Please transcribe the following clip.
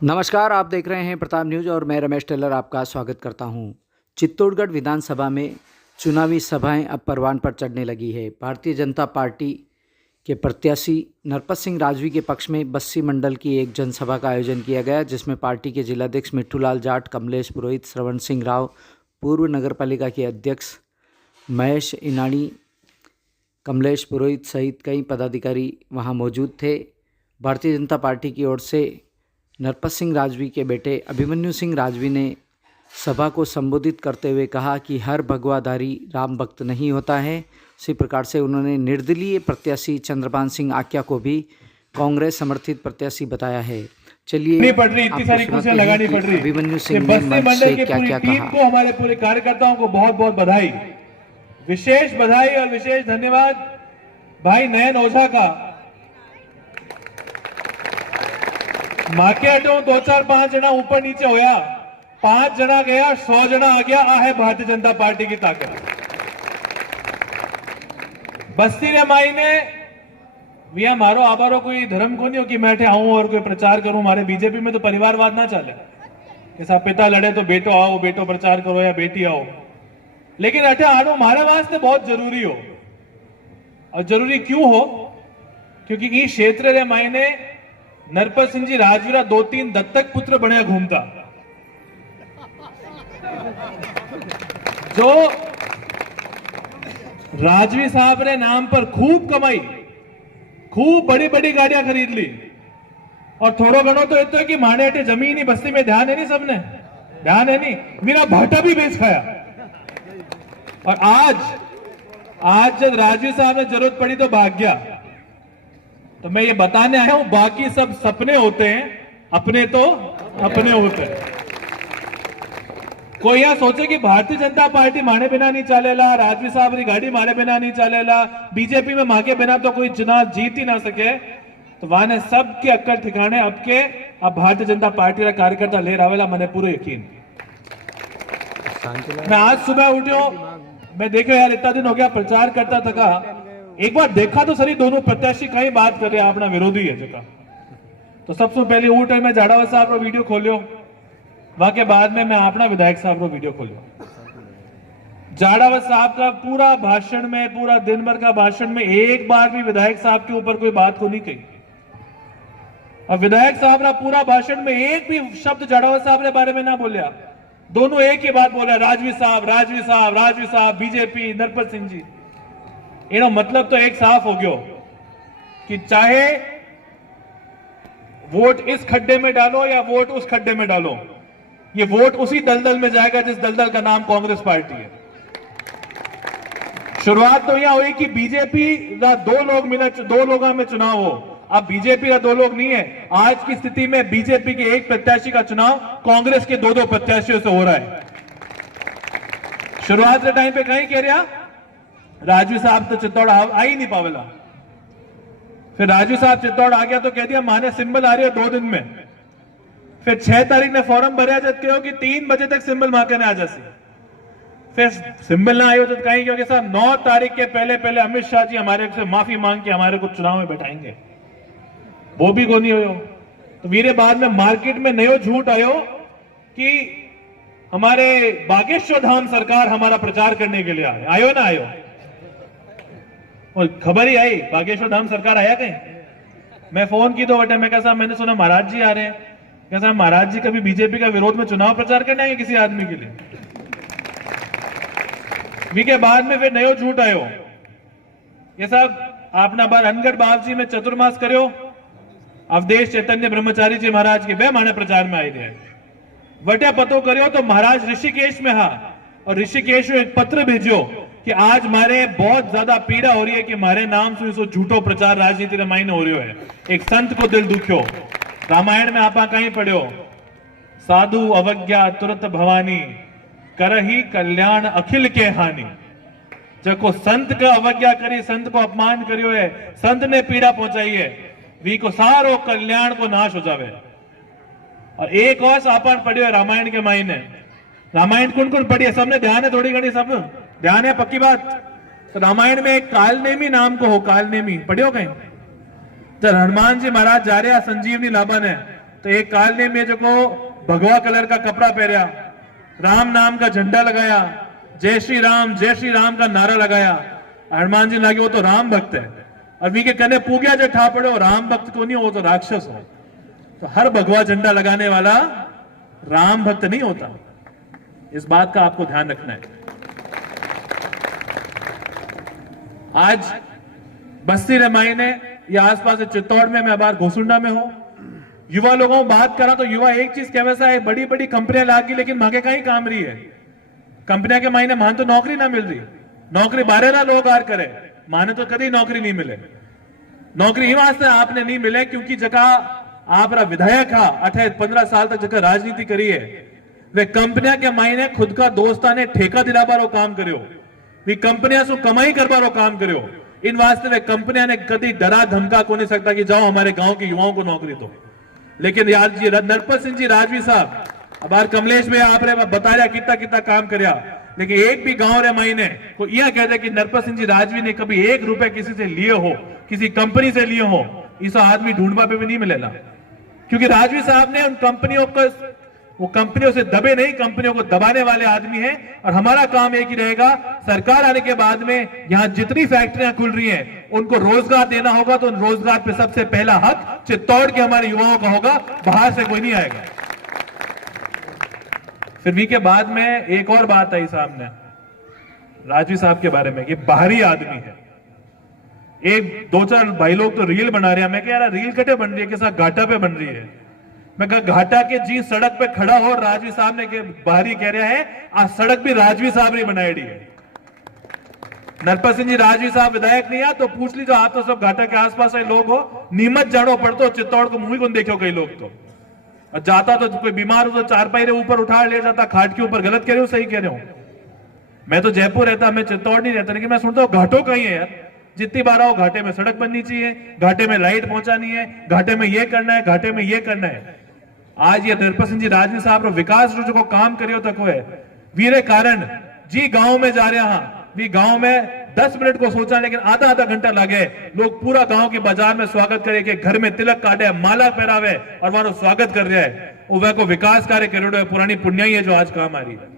नमस्कार, आप देख रहे हैं प्रताप न्यूज़ और मैं रमेश टेलर आपका स्वागत करता हूं। चित्तौड़गढ़ विधानसभा में चुनावी सभाएं अब परवान पर चढ़ने लगी है। भारतीय जनता पार्टी के प्रत्याशी नरपत सिंह राजवी के पक्ष में बस्सी मंडल की एक जनसभा का आयोजन किया गया, जिसमें पार्टी के जिलाध्यक्ष मिट्ठूलाल जाट, कमलेश पुरोहित, श्रवण सिंह राव, पूर्व नगरपालिका के अध्यक्ष महेश इनानी, कमलेश पुरोहित सहित कई पदाधिकारी वहां मौजूद थे। भारतीय जनता पार्टी की ओर से नरपत सिंह राजवी के बेटे अभिमन्यु सिंह राजवी ने सभा को संबोधित करते हुए कहा कि हर भगवाधारी राम भक्त नहीं होता है। इसी प्रकार से उन्होंने निर्दलीय प्रत्याशी चंद्रपाल सिंह आक्या को भी कांग्रेस समर्थित प्रत्याशी बताया है। चलिए नहीं पड़ रही, इतनी सारी कुर्सियां लगानी पड़ रही। अभिमन्यु सिंह ने बस्ती मंच मंडल से की पूरी क्या टीम को, हमारे पूरे कार्यकर्ताओं को बहुत बहुत बधाई, विशेष बधाई और विशेष धन्यवाद भाई नयन ओझा का। माके हटो 2 4 5 जना ऊपर नीचे होया, 5 जना गया 100 जना आ गया। आ है भारतीय जनता पार्टी की ताकत। बस्ती ने माई ने विया मारो आबारो कोई धर्म को नहीं हो कि मैं आऊं और कोई प्रचार करूं। हमारे बीजेपी में तो परिवारवाद ना चले, ऐसा पिता लड़े तो बेटो आओ, बेटो प्रचार करो या बेटी आओ। लेकिन अठे आनो हमारे वास्ते बहुत जरूरी हो। और जरूरी क्यों हो? क्योंकि इस क्षेत्र रे मायने नरपत सिंह जी राजवीरा 2-3 दत्तक पुत्र बने घूमता, जो राजवी साहब रे नाम पर खूब कमाई, खूब बड़ी बड़ी गाड़ियां खरीद ली। और थोड़ो घणो तो इतना कि माने अटे जमीन ही बस्ती में ध्यान है नहीं, सबने ध्यान है नहीं, मेरा भाटा भी बेच खाया। और आज जब राजवी साहब ने जरूरत पड़ी तो भाग गया। तो मैं ये बताने आया हूं, बाकी सब सपने होते हैं, अपने तो अपने होते हैं। कोई यहां सोचे कि भारतीय जनता पार्टी माने बिना नहीं चलेला, राजवी साहब की गाड़ी मारे बिना नहीं चलेला, बीजेपी में मांगे बिना तो कोई चुनाव जीत ही ना सके। तो वहां सबके अक्कर ठिकाने अब के अब भारतीय जनता पार्टी का कार्यकर्ता ले रहा, मैंने पूरा यकीन। मैं आज सुबह उठो, मैं देखो यार इतना दिन हो गया प्रचार करता थका, एक बार देखा तो सही दोनों प्रत्याशी कहीं बात कर रहे हैं, अपना विरोधी है जगह। तो सबसे पहले उठ मैं जाड़ावत साहब रो वीडियो खोलियो, वहां के बाद में मैं अपना विधायक साहब रो वीडियो खोलियो। जाड़ावत साहब का पूरा भाषण में, पूरा दिन भर का भाषण में एक बार भी विधायक साहब के ऊपर कोई बात को नहीं कही। और विधायक साहब ना पूरा भाषण में एक भी शब्द जाड़ावत साहब के बारे में ना बोलिया। दोनों एक ही बात बोले, राजवी साहब, राजवी साहब, राजवी साहब, बीजेपी, नरपत सिंह जी। इनो मतलब तो एक साफ हो गयो कि चाहे वोट इस खड्डे में डालो या वोट उस खड्डे में डालो, ये वोट उसी दलदल में जाएगा जिस दलदल का नाम कांग्रेस पार्टी है। शुरुआत तो यह हुई कि बीजेपी का 2 लोग मिला, 2 लोगों में चुनाव हो। अब बीजेपी का 2 लोग नहीं है। आज की स्थिति में बीजेपी के एक प्रत्याशी का चुनाव कांग्रेस के 2-2 प्रत्याशियों से हो रहा है। शुरुआत के टाइम पे कहीं कह रहा राजू साहब तो चित्तौड़ आ ही नहीं पावेला। फिर राजू साहब चित्तौड़ आ गया तो कह दिया माने सिंबल आ रही है 2 दिन में। फिर 6 तारीख ने फॉर्म भरा जब कहो कि 3 बजे तक सिंबल मांगे आ जासी। फिर सिंबल ना आयो तो कहीं क्योंकि साहब 9 तारीख के पहले अमित शाह जी हमारे से माफी मांग के हमारे को चुनाव में बैठाएंगे, वो भी को नहीं हो। तो वीरे बाद में मार्केट में नयो झूठ आयो कि हमारे बागेश्वर धाम सरकार हमारा प्रचार करने के लिए आयो ना आयो। और खबर ही आई बागेश्वर धाम सरकार आया कहीं। मैं फोन की तो बटे, मैं कैसा मैंने सुना महाराज जी आ रहे हैं। कैसा महाराज जी कभी बीजेपी का विरोध में चुनाव प्रचार करने आएंगे किसी आदमी के लिए? वी के बाद में फिर नयो झूठ आयो, ये सब आपना बार अनगढ़ बाप जी में चतुर्मास करो, अवधेश चैतन्य ब्रह्मचारी जी महाराज के वे माने प्रचार में आई रहे वटे पतो करो तो महाराज ऋषिकेश में हा। और ऋषिकेश में एक पत्र भेजो कि आज मारे बहुत ज्यादा पीड़ा हो रही है कि मारे नाम से झूठो प्रचार राजनीति रे मायने हो रहा है। एक संत को दिल दुख्यो। रामायण में आपा कहीं पढ़ो, साधु अवज्ञा तुरत भवानी, करही कल्याण अखिल के हानि। जको संत का अवज्ञा करी, संत को अपमान करियो है, संत ने पीड़ा पहुंचाई है, वी को सारो कल्याण को नाश हो जावे। और एक और आपन पढ़ियो है रामायण के मायने। रामायण कौन कौन पढ़ी है? सबने ध्यान है, थोड़ी घड़ी सब ध्यान है, पक्की बात। तो रामायण में एक कालनेमी नाम को हो, कालनेमी पढ़ियो कहीं? जब हनुमान जी महाराज जा रहे हैं संजीवनी लाभन है, तो एक कालनी में जो को भगवा कलर का कपड़ा पहरिया, राम नाम का झंडा लगाया, जय श्री राम का नारा लगाया। हनुमान जी लगे वो तो राम भक्त है, और वी के कने पूग्या जो ठा पड़े वो राम भक्त को नहीं, वो तो राक्षस हो। तो हर भगवा झंडा लगाने वाला राम भक्त नहीं होता। इस बात का आपको ध्यान रखना है। आज बस्ती रमाईने या आसपास चित्तौड़ में, मैं बाहर घोसुंडा में हूं, युवा लोगों बात करा तो युवा एक चीज कह वैसा है, बड़ी बड़ी कंपनियां लागी लेकिन मांगे कहीं काम रही है। कंपनियां के मायने मान तो नौकरी ना मिल रही, नौकरी बारे ना लोग आर करे, माने तो कभी नौकरी नहीं मिले। नौकरी ही वास्ते आपने नहीं मिले क्योंकि जगह आप विधायक हा 18-15 साल तक जगह राजनीति करी है, वे कंपनियां के मायने खुद का दोस्ता ने ठेका दिलाबारो काम करो, वे कंपनियां से कमाई करबारो काम करो। इन वास्ते वे कंपनियां ने कभी डरा धमका को नहीं सकता कि जाओ हमारे गांव के युवाओं को नौकरी दो। लेकिन यार जी नरपत सिंह जी राजवी साहब, अब बार कमलेश भाई आपने बता रहा कितना कितना काम करया, लेकिन एक भी गांव रे मायने को यह कहते कि नरपत सिंह जी राजवी ने कभी 1 रुपए किसी से लिए हो, किसी कंपनी से लिए हो, इस आदमी ढूंढवा पे भी नहीं मिलेगा। क्योंकि राजवी साहब ने उन कंपनियों को, वो कंपनियों से दबे नहीं, कंपनियों को दबाने वाले आदमी हैं। और हमारा काम एक ही रहेगा, सरकार आने के बाद में यहां जितनी फैक्ट्रियां खुल रही हैं उनको रोजगार देना होगा, तो उन रोजगार पे सबसे पहला हक चित्तौड़ के हमारे युवाओं का होगा, बाहर से कोई नहीं आएगा। फिर वी के बाद में एक और बात आई सामने राजवी साहब के बारे में, ये बाहरी आदमी है। एक 2-4 भाई लोग तो रील बना रहे हैं, मैं कह रहा रील कटे बन रही है, कैसा घाटा पे बन रही है। मैं कहा घाटा के जी सड़क पे खड़ा हो, राजवी साहब ने के बाहरी कह रहा है आज सड़क भी राजवी साहब ने बनाई है। नरपत सिंह जी राजवी साहब विधायक नहीं है तो पूछ लीजिए, आप तो सब घाटा के आसपास है लोग हो, नीमच जाड़ो पड़तो, चित्तौड़ को मुंह को देखो कई लोग तो, और जाता तो कोई बीमार हो तो चारपाई रे ऊपर उठा ले जाता, खाट के ऊपर। गलत कह रहे हो सही कह रहे हो? मैं तो जयपुर रहता, मैं चित्तौड़ नहीं रहता, लेकिन मैं सुनता हूँ घाटों कहीं है यार। जितनी बार आओ घाटे में सड़क बननी चाहिए, घाटे में लाइट पहुंचानी है, घाटे में ये करना है, घाटे में ये करना है। आज ये नरपत सिंह जी राजवी साहब विकास को काम करियो तक है वीरे कारण जी गांव में जा रहे हाँ, भी गांव में 10 मिनट को सोचा लेकिन आधा घंटा लगे, लोग पूरा गांव के बाजार में स्वागत करे के घर में तिलक काटे, माला पहरावे और वहां स्वागत कर रहे हैं। वो वह को विकास कार्य करो, पुरानी पुण्याई है जो आज काम आ रही है।